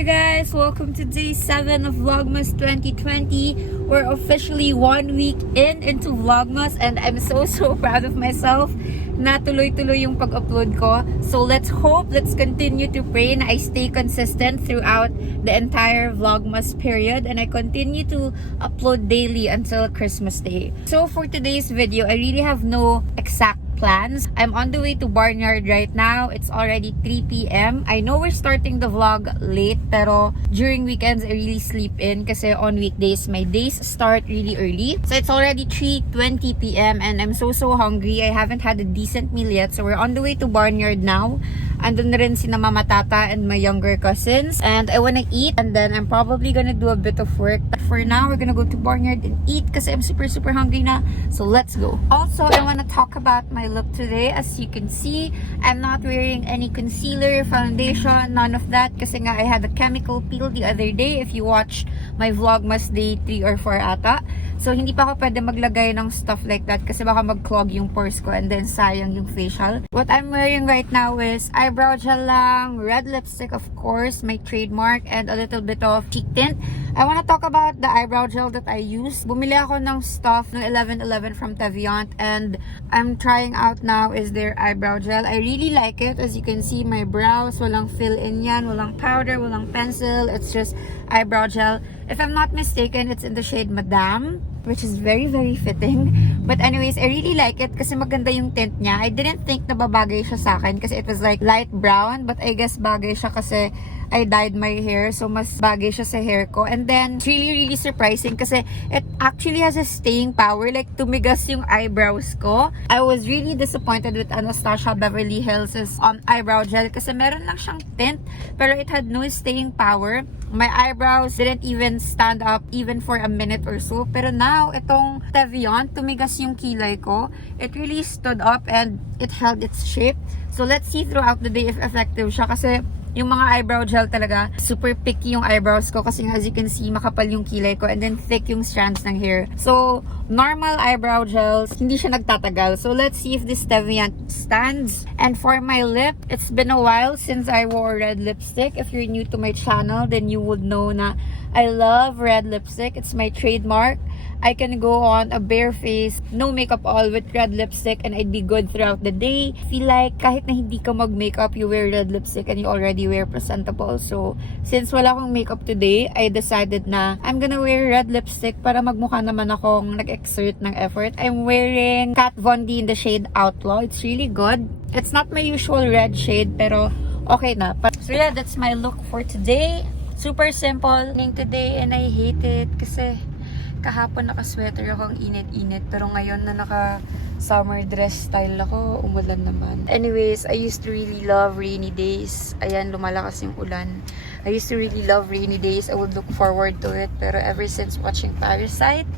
You guys, welcome to day 7 of Vlogmas 2020. We're officially 1 week into Vlogmas and I'm so proud of myself na tuloy-tuloy yung pag-upload ko. So let's continue to pray na I stay consistent throughout the entire Vlogmas period and I continue to upload daily until Christmas Day. So for today's video, I really have no exact plans. I'm on the way to Barnyard right now. It's already 3 p.m. I know we're starting the vlog late, pero during weekends, I really sleep in kasi on weekdays, my days start really early. So it's already 3:20 p.m. and I'm so hungry. I haven't had a decent meal yet. So we're on the way to Barnyard now. Andun na rin sina Mama Tata and my younger cousins. And I wanna eat and then I'm probably gonna do a bit of work. But for now, we're gonna go to Barnyard and eat kasi I'm super hungry na. So let's go. Also, I wanna talk about my look today. As you can see, I'm not wearing any concealer, foundation, none of that kasi nga I had a chemical peel the other day if you watched my Vlogmas day 3 or 4 ata. So hindi pa ako pwede maglagay ng stuff like that kasi baka mag-clog yung pores ko and then sayang yung facial. What I'm wearing right now is eyebrow gel lang, red lipstick of course, my trademark, and a little bit of cheek tint. I wanna talk about the eyebrow gel that I use. Bumili ako ng stuff ng 1111 from Taviant and I'm trying out now is their eyebrow gel. I really like it. As you can see, my brows, walang fill-in yan, walang powder, walang pencil. It's just eyebrow gel. If I'm not mistaken, it's in the shade Madame, which is very fitting. But anyways, I really like it kasi maganda yung tint niya. I didn't think na babagay siya sa akin kasi it was like light brown, but I guess bagay siya kasi I dyed my hair, so mas bagay siya sa hair ko. And then, it's really surprising kasi it actually has a staying power. Like, tumigas yung eyebrows ko. I was really disappointed with Anastasia Beverly Hills' eyebrow gel kasi meron lang siyang tint, pero it had no staying power. My eyebrows didn't even stand up even for a minute or so. Pero now, itong Taviant, tumigas yung kilay ko. It really stood up and it held its shape. So, let's see throughout the day if effective siya kasi yung mga eyebrow gel talaga, super picky yung eyebrows ko kasi as you can see, makapal yung kilay ko and then thick yung strands ng hair. So, normal eyebrow gels, hindi siya nagtatagal. So, let's see if this Taviant stands. And for my lip, it's been a while since I wore red lipstick. If you're new to my channel, then you would know na I love red lipstick. It's my trademark. I can go on a bare face, no makeup all with red lipstick and I'd be good throughout the day. Feel like kahit na hindi ka mag-makeup, you wear red lipstick and you already wear presentable. So, since wala akong makeup today, I decided na I'm gonna wear red lipstick para magmukha naman akong nag-exert ng effort. I'm wearing Kat Von D in the shade Outlaw. It's really good. It's not my usual red shade, pero okay na. So yeah, that's my look for today. Super simple today and I hate it kasi kahapon naka-sweater ako, ang init-init. Pero ngayon na naka-summer dress style ako, umulan naman. Anyways, I used to really love rainy days. Ayan, lumalakas yung ulan. I used to really love rainy days. I would look forward to it. Pero ever since watching Parasite,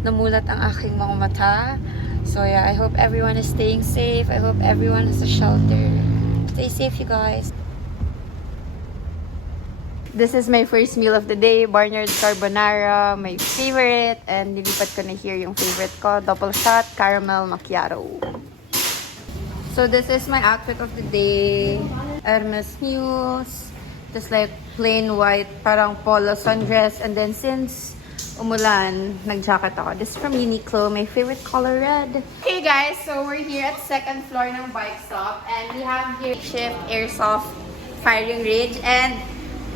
namulat ang aking mga mata. So yeah, I hope everyone is staying safe. I hope everyone has a shelter. Stay safe, you guys. This is my first meal of the day, Barnyard Carbonara, my favorite. And nilipat ko na here yung favorite ko, double shot caramel macchiato. So this is my outfit of the day. Hermes News. Just like plain white, parang polo sundress. And then since umulan, nag-jacket ako. This is from Uniqlo, my favorite color, red. Hey guys, so we're here at second floor ng bike stop. And we have here shift Airsoft firing range. And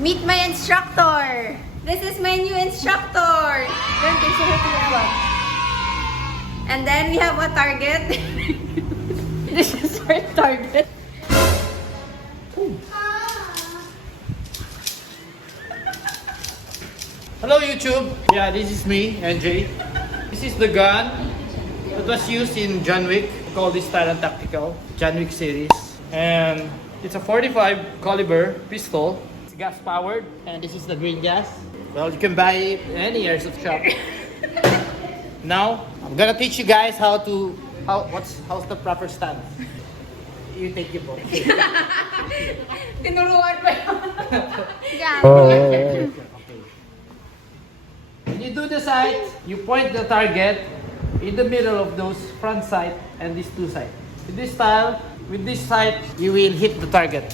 meet my instructor! This is my new instructor! And then we have a target. This is our target. YouTube. Yeah, this is me, NJ. This is the gun that was used in John Wick. We call this Taran Tactical John Wick series. And it's a 45 caliber pistol. It's gas powered, and this is the green gas. Well, you can buy it in any airsoft shop. Now, I'm gonna teach you guys how's the proper stance. You take it both. Tinuruan ko yun. Okay. When you do the sight, you point the target in the middle of those front sight and these two sights. With this style, with this sight, you will hit the target.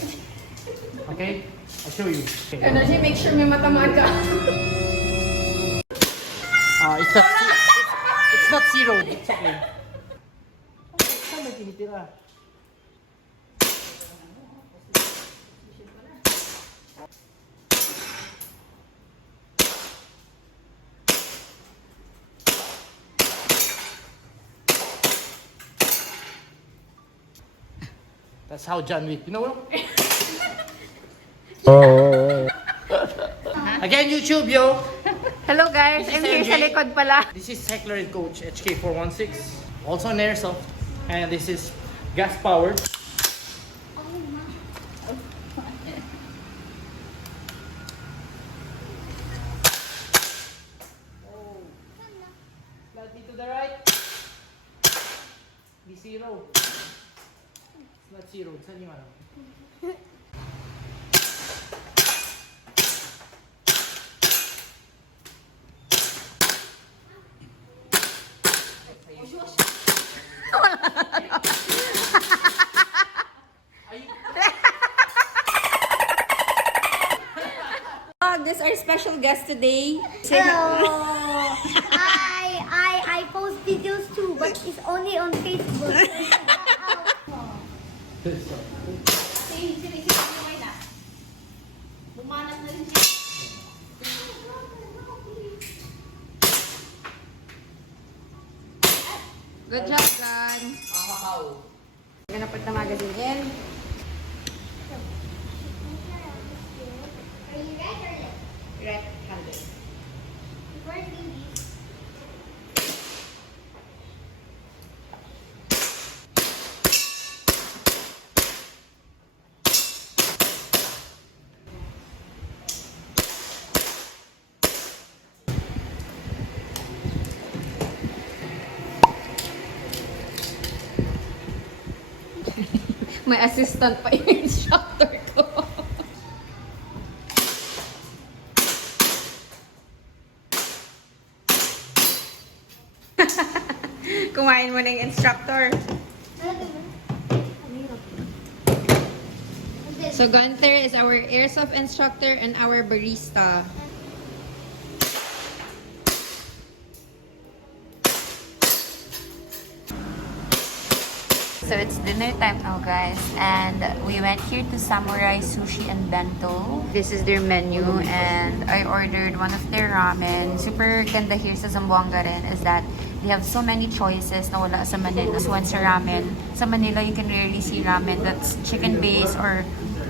Okay? I'll show you. Okay. Energy, make sure may matamaan ka. It's not zero. It's okay. Saan may tinitira? That's how John Wick, you know? Again, YouTube, yo! Hello guys, I'm here sa likod pala. This is Heckler & Coach HK416, also an airsoft, and this is gas powered. Slightly to the right. Be zero. It's not zero, it's only one. This is our special guest today. Hello. I post videos too, but it's only on Facebook. Good job, Gan. We're gonna put the magazine in. Are you right or left? Right-handed. Before I do this, May assistant pa yung instructor ko. Kumain mo na yung instructor. So Gunther is our airsoft instructor and our barista. So it's dinner time now, guys, and we went here to Samurai Sushi and Bento. This is their menu, and I ordered one of their ramen. Super ganda here sa Zamboanga rin is that they have so many choices na wala sa Manila. This one's a ramen. Sa Manila, you can rarely see ramen that's chicken-based or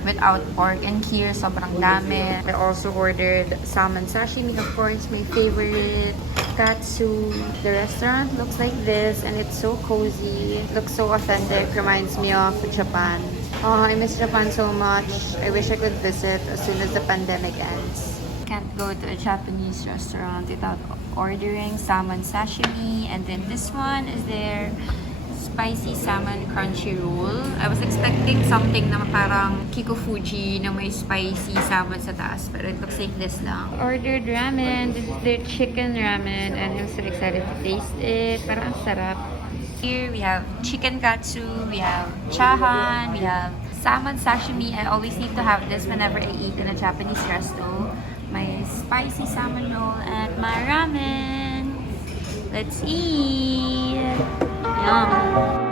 without pork. And here, sobrang dami. I also ordered salmon sashimi, of course, my favorite. Katsu. The restaurant looks like this, and it's so cozy. It looks so authentic. Reminds me of Japan. Oh, I miss Japan so much. I wish I could visit as soon as the pandemic ends. Can't go to a Japanese restaurant without ordering salmon sashimi. And then this one is their spicy salmon crunchy roll. I was expecting something na parang Kiko Fuji na may spicy salmon sa taas, but it looks like this lang. Ordered ramen. This is their chicken ramen, and I'm so excited to taste it. Parang ang sarap. Here we have chicken katsu, we have chahan, we have salmon sashimi. I always need to have this whenever I eat in a Japanese resto. My spicy salmon roll and my ramen. Let's eat! Yum!